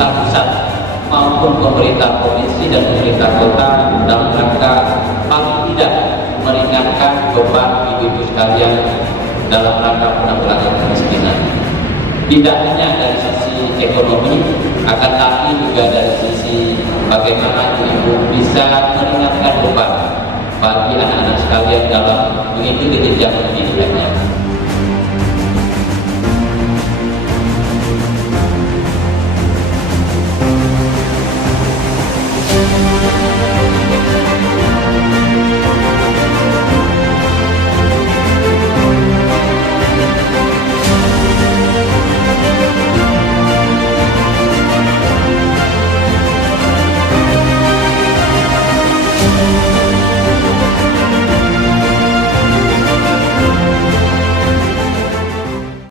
pemerintah pusat maupun pemerintah provinsi dan pemerintah kota dalam rangka paling tidak meringankan beban ibu-ibu sekalian dalam rangka penanggulangan kemiskinan. Tidak hanya dari sisi ekonomi, akan tapi juga dari sisi bagaimana ibu bisa meringankan beban bagi anak-anak sekalian dalam mengikuti jenjang pendidikannya.